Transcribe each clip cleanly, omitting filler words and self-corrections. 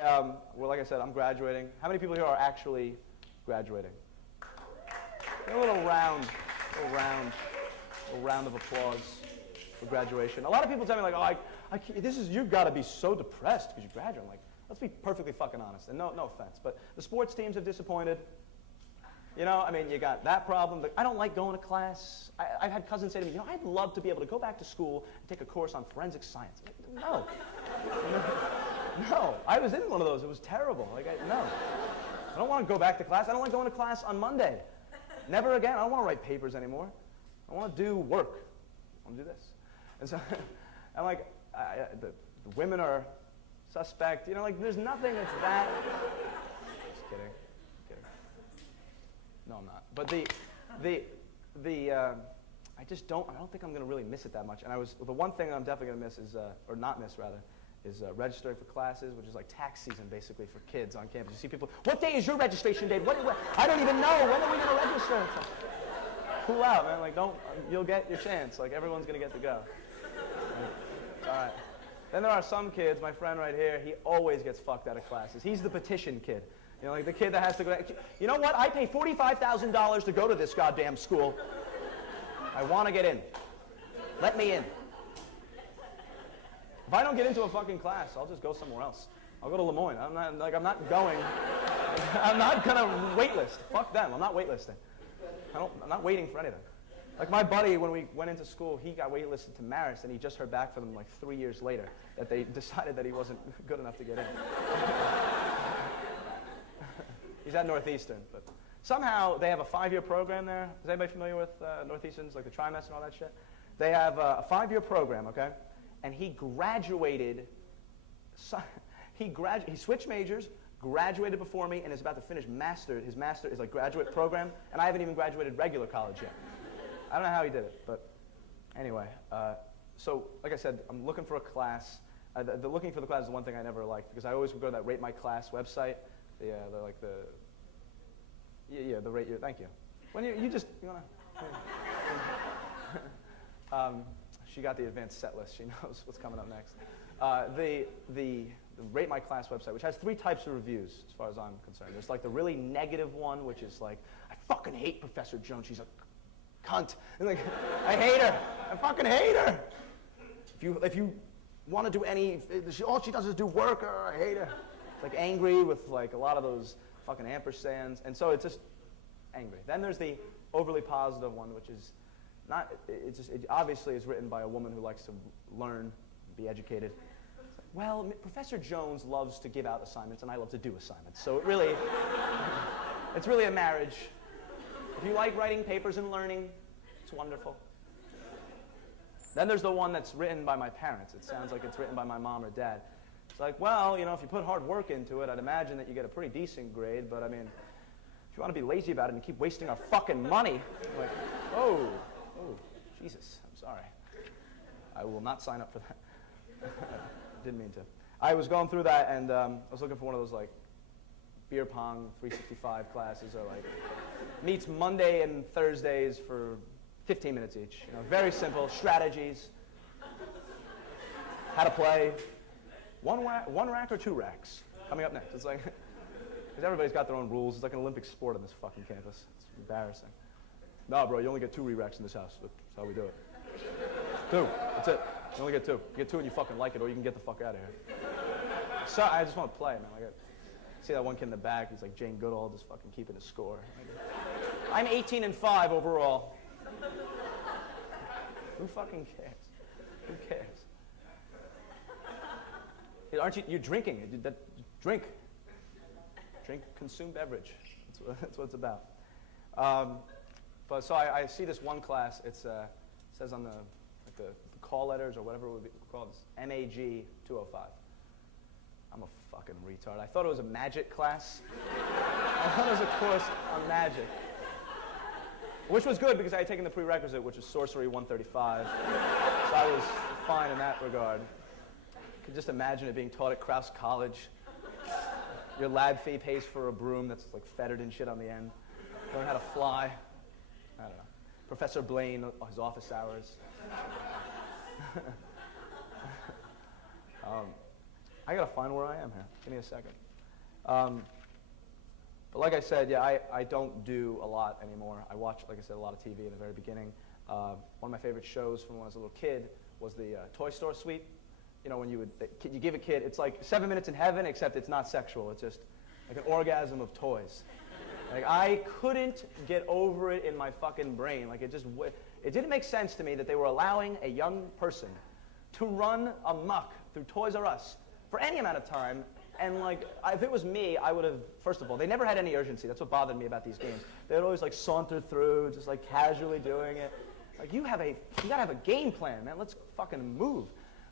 Well, like I said, I'm graduating. How many people here are actually graduating? A little round of applause for graduation. A lot of people tell me like, oh, you've got to be so depressed because you graduate. I'm like, let's be perfectly fucking honest, and no offense, but the sports teams have disappointed. You know, I mean, you got that problem. I don't like going to class. I've had cousins say to me, you know, I'd love to be able to go back to school and take a course on forensic science. Like, no. No, I was in one of those. It was terrible. Like, no. I don't want to go back to class. I don't like going to class on Monday. Never again. I don't want to write papers anymore. I want to do work. I want to do this. And so, I'm like, the women are suspect. You know, like, there's nothing that's that. Just kidding. No, I'm not. But I just don't think I'm going to really miss it that much. And the one thing I'm definitely going to miss is, or not miss rather, is registering for classes, which is like tax season basically for kids on campus. You see people, what day is your registration date? I don't even know. When are we going to register? Like, cool out, man. Like, you'll get your chance. Like, everyone's going to get to go. All right. Then there are some kids, my friend right here, he always gets fucked out of classes. He's the petition kid. You know, like the kid that has to go, you know what? I pay $45,000 to go to this goddamn school. I want to get in. Let me in. If I don't get into a fucking class, I'll just go somewhere else. I'll go to Lemoyne. I'm not going. I'm not going to waitlist. Fuck them. I'm not waitlisting. I'm not waiting for anything. Like my buddy, when we went into school, he got waitlisted to Marist, and he just heard back from them like 3 years later that they decided that he wasn't good enough to get in. He's at Northeastern, but somehow they have a 5-year program there. Is anybody familiar with Northeastern's, like the trimester and all that shit? They have a 5-year program, okay? And he graduated. He switched majors, graduated before me, and is about to finish master. His master is like graduate program, and I haven't even graduated regular college yet. I don't know how he did it, but anyway. So, like I said, I'm looking for a class. The looking for the class is the one thing I never liked because I always would go to that Rate My Class website. The rate your, thank you. When you wanna, she got the advanced set list. She knows what's coming up next. The Rate My Class website, which has 3 types of reviews as far as I'm concerned. There's like the really negative one, which is like, I fucking hate Professor Jones. She's a cunt. And like, I hate her. I fucking hate her. If you want to do all she does is do work, or I hate her. Like angry with like a lot of those fucking ampersands, and so it's just angry. Then there's the overly positive one, which is not. It obviously is written by a woman who likes to learn, be educated. It's like, well, Professor Jones loves to give out assignments, and I love to do assignments. So it's really a marriage. If you like writing papers and learning, it's wonderful. Then there's the one that's written by my parents. It sounds like it's written by my mom or dad. It's like, well, you know, if you put hard work into it, I'd imagine that you get a pretty decent grade, but I mean, if you want to be lazy about it and keep wasting our fucking money, like, oh, Jesus, I'm sorry. I will not sign up for that. Didn't mean to. I was going through that, and I was looking for one of those, like, beer pong 365 classes, or like, meets Monday and Thursdays for 15 minutes each. You know, very simple, strategies, how to play. One rack or 2 racks? Coming up next. It's like, because everybody's got their own rules. It's like an Olympic sport on this fucking campus. It's embarrassing. No, bro, you only get 2 re-racks in this house. That's how we do it. 2. That's it. You only get 2. You get 2 and you fucking like it, or you can get the fuck out of here. So I just want to play, man. Like, see that one kid in the back? He's like Jane Goodall, just fucking keeping his score. I'm 18-5 overall. Who fucking cares? Who cares? Aren't you're drinking? Drink, consume beverage. That's what it's about. But so I see this one class. It says on the call letters or whatever it would be called, it's MAG 205. I'm a fucking retard. I thought it was a magic class. I thought it was a course on magic, which was good because I had taken the prerequisite, which was sorcery 135. So I was fine in that regard. You could just imagine it being taught at Krause College. Your lab fee pays for a broom that's like fettered and shit on the end. Learn how to fly. I don't know. Professor Blaine, his office hours. I gotta find find where I am here. Give me a second. But like I said, yeah, I don't do a lot anymore. I watch, like I said, a lot of TV in the very beginning. One of my favorite shows from when I was a little kid was the Toy Store Suite. You know, when you give a kid, it's like 7 minutes in heaven, except it's not sexual. It's just like an orgasm of toys. Like, I couldn't get over it in my fucking brain. Like, it didn't make sense to me that they were allowing a young person to run amok through Toys R Us for any amount of time. And like, if it was me, I would have, first of all, they never had any urgency. That's what bothered me about these games. They would always like saunter through, just like casually doing it. Like, you gotta have a game plan, man. Let's fucking move.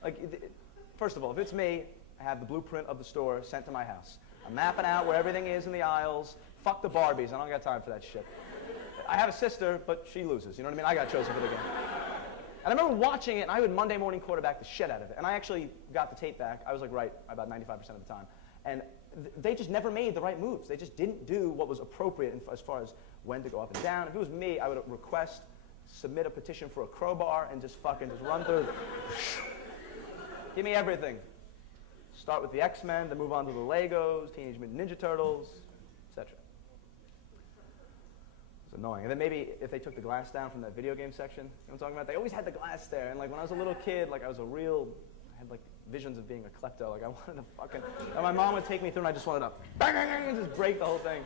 Like, first of all, if it's me, I have the blueprint of the store sent to my house. I'm mapping out where everything is in the aisles. Fuck the Barbies, I don't got time for that shit. I have a sister, but she loses, you know what I mean? I got chosen for the game. And I remember watching it, and I would Monday morning quarterback the shit out of it. And I actually got the tape back. I was like right about 95% of the time. And they just never made the right moves. They just didn't do what was appropriate as far as when to go up and down. If it was me, I would request, submit a petition for a crowbar, and just fucking just run through. Give me everything. Start with the X-Men, then move on to the Legos, Teenage Mutant Ninja Turtles, etc. It's annoying. And then maybe if they took the glass down from that video game section, you know what I'm talking about? They always had the glass there. And like when I was a little kid, like I had like visions of being a klepto. Like I wanted to fucking, and my mom would take me through and I just wanted to bang, bang, bang, and just break the whole thing.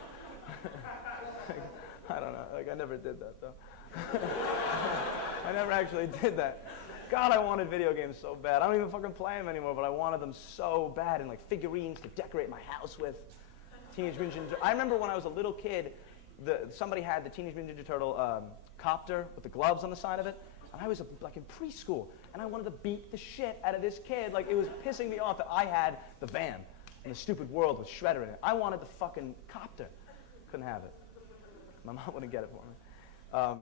I don't know. Like I never did that though. I never actually did that. God, I wanted video games so bad. I don't even fucking play them anymore, but I wanted them so bad, and like figurines to decorate my house with. Teenage Mutant Ninja. I remember when I was a little kid, somebody had the Teenage Mutant Ninja Turtle copter with the gloves on the side of it, and I was like in preschool, and I wanted to beat the shit out of this kid. Like it was pissing me off that I had the van and the stupid world with Shredder in it. I wanted the fucking copter. Couldn't have it. My mom wouldn't get it for me.